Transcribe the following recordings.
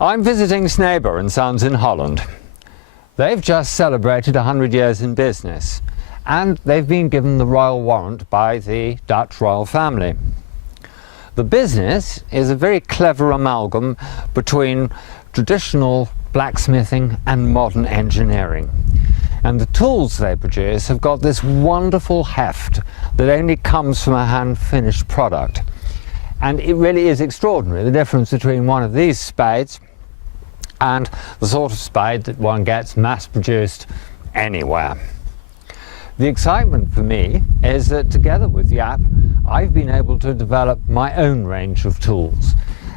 I'm visiting Scarman & Sons in Holland. They've just celebrated 100 years in business, and they've been given the royal warrant by the Dutch royal family. The business is a very clever amalgam between traditional blacksmithing and modern engineering. And the tools they produce have got this wonderful heft that only comes from a hand-finished product. And it really is extraordinary, the difference between one of these spades and the sort of spade that one gets mass-produced anywhere. The excitement for me is that together with Jaap, I've been able to develop my own range of tools.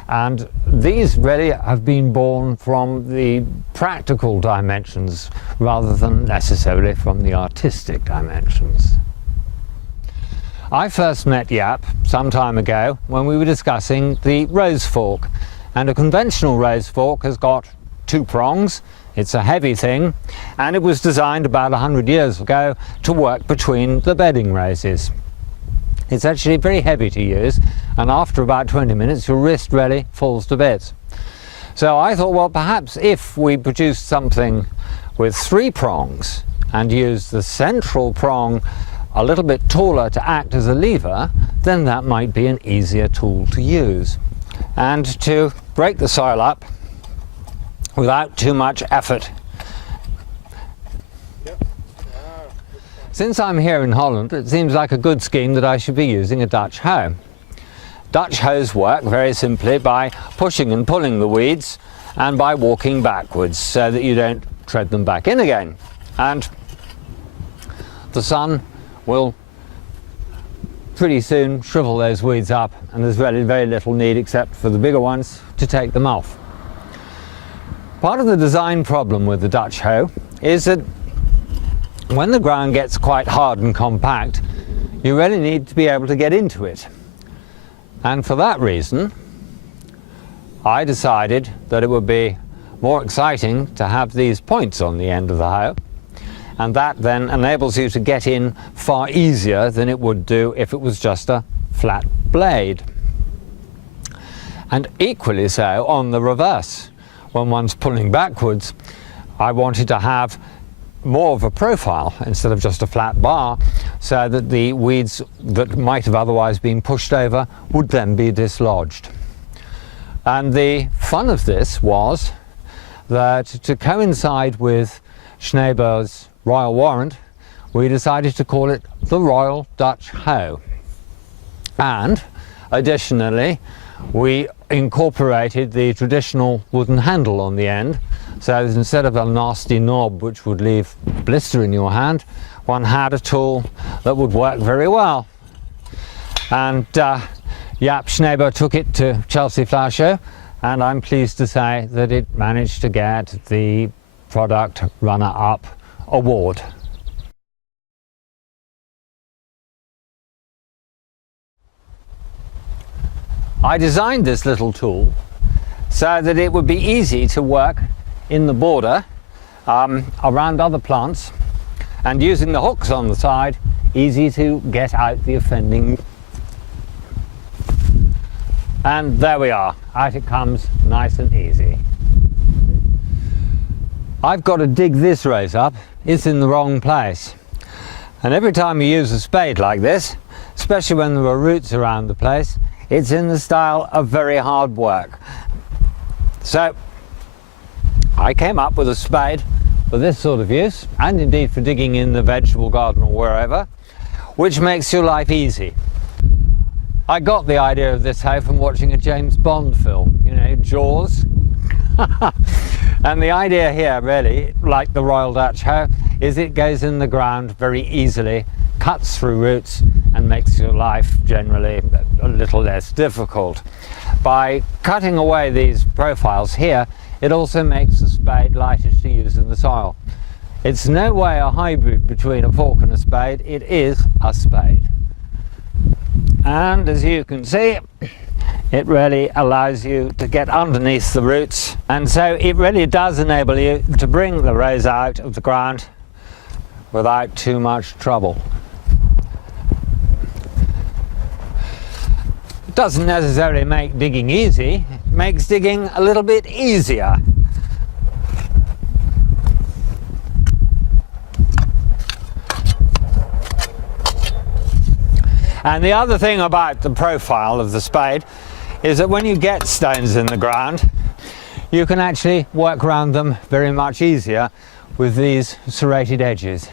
And these really have been born from the practical dimensions rather than necessarily from the artistic dimensions. I first met Jaap some time ago when we were discussing the rose fork. And a conventional rose fork has got two prongs. It's a heavy thing, and it was designed about 100 years ago to work between the bedding roses. It's actually very heavy to use, and after about 20 minutes your wrist really falls to bits. So I thought, well, perhaps if we produced something with three prongs and used the central prong a little bit taller to act as a lever, then that might be an easier tool to use. And to break the soil up without too much effort. Since I'm here in Holland, it seems like a good scheme that I should be using a Dutch hoe. Dutch hoes work very simply by pushing and pulling the weeds and by walking backwards so that you don't tread them back in again. And the sun will pretty soon shrivel those weeds up, and there's really very little need except for the bigger ones to take them off. Part of the design problem with the Dutch hoe is that when the ground gets quite hard and compact, you really need to be able to get into it. And for that reason, I decided that it would be more exciting to have these points on the end of the hoe, and that then enables you to get in far easier than it would do if it was just a flat blade. And equally so on the reverse. When one's pulling backwards, I wanted to have more of a profile instead of just a flat bar, so that the weeds that might have otherwise been pushed over would then be dislodged. And the fun of this was that to coincide with Scarman's royal warrant, we decided to call it the Royal Dutch Hoe. And additionally, we incorporated the traditional wooden handle on the end, so that instead of a nasty knob which would leave a blister in your hand, one had a tool that would work very well. And Jaap Scarman took it to Chelsea Flower Show, and I'm pleased to say that it managed to get the product runner-up award. I designed this little tool so that it would be easy to work in the border around other plants, and using the hooks on the side, easy to get out the offending. And there we are, out it comes nice and easy. I've got to dig this rose up, it's in the wrong place. And every time you use a spade like this, especially when there are roots around the place, it's in the style of very hard work. So I came up with a spade for this sort of use, and indeed for digging in the vegetable garden or wherever, which makes your life easy. I got the idea of this hoe from watching a James Bond film, you know, Jaws. And the idea here really, like the Royal Dutch Hoe, is it goes in the ground very easily, cuts through roots, and makes your life generally a little less difficult. By cutting away these profiles here, it also makes the spade lighter to use in the soil. It's no way a hybrid between a fork and a spade, it is a spade. And as you can see, it really allows you to get underneath the roots, and so it really does enable you to bring the rose out of the ground without too much trouble. It doesn't necessarily make digging easy, it makes digging a little bit easier. And the other thing about the profile of the spade is that when you get stones in the ground, you can actually work around them very much easier with these serrated edges.